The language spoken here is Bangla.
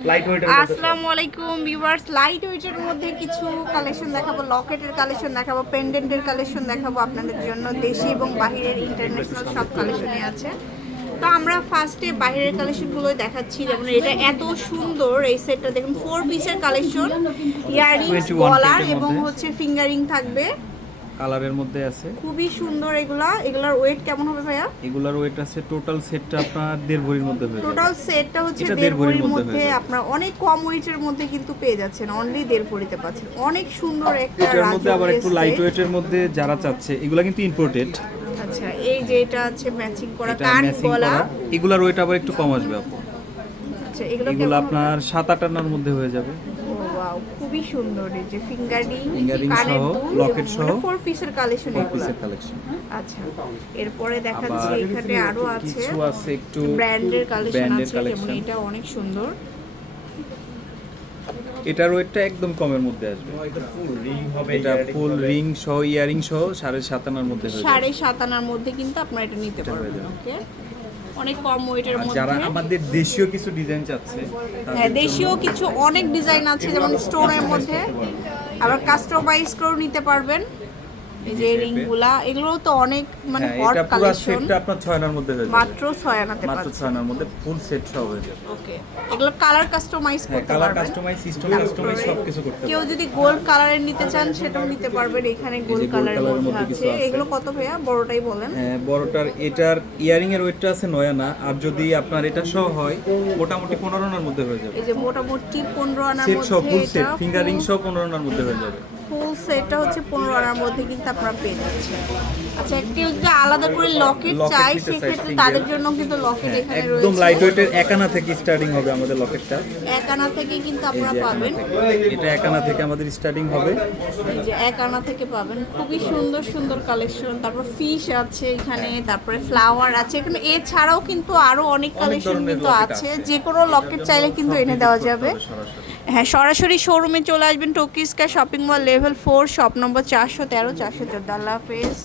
আসসালামু আলাইকুম ভিউয়ার্স লাইট ওয়েটের মধ্যে কিছু কালেকশন দেখাবো লকেটের কালেকশন দেখাবো পেন্ডেন্টের কালেকশন দেখাবো আপনাদের জন্য। দেশি এবং বাহিরের ইন্টারন্যাশনাল সব কালেকশনই আছে। তো আমরা ফার্স্টে বাইরের কালেকশনগুলো দেখাচ্ছি। যেমন এটা এত সুন্দর এই সেটটা দেখুন ফোর পিসের কালেকশন ইয়ারিং 21 গলার পিসের এবং হচ্ছে ফিঙ্গারিং থাকবে। কালারের মধ্যে আছে। খুবই সুন্দর এগুলা। এগুলার ওয়েট কেমন হবে ভাইয়া? এগুলার ওয়েট আছে টোটাল সেটটা আপনার দেড় ভরির মধ্যে হয়ে টোটাল সেটটা হচ্ছে দেড় ভরির মধ্যে আপনার অনেক কম ওয়েটের মধ্যে কিন্তু পেয়ে যাচ্ছেন অনলি দেড় ভরিতে পাচ্ছেন। অনেক সুন্দর একটা এটার মধ্যে আবার একটু লাইট ওয়েটের মধ্যে যারা চাচ্ছে এগুলা কিন্তু ইম্পোর্টেড আচ্ছা এই যে এটা আছে ম্যাচিং করা কান গলা। এগুলার ওয়েট আবার একটু কম আসবে আপু আচ্ছা এগুলো এগুলো আপনার সাত আট আনার মধ্যে হয়ে যাবে। ওয়াও খুবই সুন্দর এই যে ফিঙ্গারিং কানের দুল locket সহ। ফোর পিসের কালেকশন ফোর এগুলো। পিসের কালেকশন আচ্ছা এরপরে দেখাচ্ছি এখানে আরও আছে কিছু আছে একটু ব্র্যান্ডের কালেকশন আছে যেমন এটা অনেক সুন্দর। এটার ওয়েটটা একদম কমের মধ্যে আসবে। এটা ফুল রিং সহ ইয়ারিং সহ সাড়ে সাত আনার মধ্যে সাড়ে সাত আনার মধ্যে কিন্তু আপনারা এটা নিতে পারবেন ওকে অনেক কম ওয়েটের মধ্যে। যারা আমাদের দেশীয় কিছু ডিজাইন চাচ্ছে হ্যাঁ দেশীয় কিছু অনেক ডিজাইন আছে যেমন স্টোনের মধ্যে। আবার কাস্টমাইজ করেও নিতে পারবেন। এই যে রিংগুলা এগুলো তো অনেক মানে হ্যাঁ, হট এটা পুরো কালেকশন সেটটা আপনার ছয় আনার মধ্যে হয়ে যাবে। মাত্র ছয় আনাতে মাত্র পারছেন ছয় আনার মধ্যে ফুল সেট সহ হয়ে যাবে। ওকে এগুলো কালার কাস্টমাইজ হ্যাঁ করতে কালার কাস্টমাইজ সিস্টেম কাস্টমাইজ সব কিছু করতে কেউ যদি গোল্ড কালারের নিতে চান সেটাও নিতে পারবেন। এখানে গোল্ড কালারের মধ্যে মধ্যে আছে। এগুলো কত ভাইয়া? বড়টাই বলেন। হ্যাঁ বড়টার এটার ইয়ারিং এর ওয়েটটা আছে নয় আনা। আর যদি আপনার এটা সহ হয় মোটামুটি পনেরো আনার মধ্যে হয়ে যাবে। এই যে মোটামুটি পনেরো আনার সেট সহ ফুল মধ্যে সেট এটা ফিঙ্গারিং সহ পনেরো আনার মধ্যে হয়ে যাবে। ফুল সেটটা হচ্ছে পনেরো আনার মধ্যে কিন্তু আপনারা পেয়ে যাচ্ছেন আচ্ছা কেউ যদি আলাদা করে লকেট চাই সেক্ষেত্রে তাদের জন্য কিন্তু লকেট হ্যাঁ, এখানে একদম রয়েছে। লাইট ওয়েটের এক আনা থেকে স্টার্টিং হবে আমাদের লকেটটা এক আনা থেকে কিন্তু আপনারা পাবেন। এটা এক আনা থেকে আমাদের স্টার্টিং হবে। এই যে এক আনা থেকে পাবেন। খুবই সুন্দর সুন্দর কালেকশন তারপর ফিশ আছে এখানে তারপরে ফ্লাওয়ার আছে এখানে। এছাড়াও কিন্তু আরও অনেক কালেকশন কিন্তু আছে। যে কোনো লকেট চাইলে কিন্তু এনে দেওয়া যাবে। হ্যাঁ সরাসরি শোরুমে চলে আসবেন টোকিস্কা shopping mall level four shop number চারশো তেরো, চারশো চোদ্দ। আল্লাহ হাফেজ।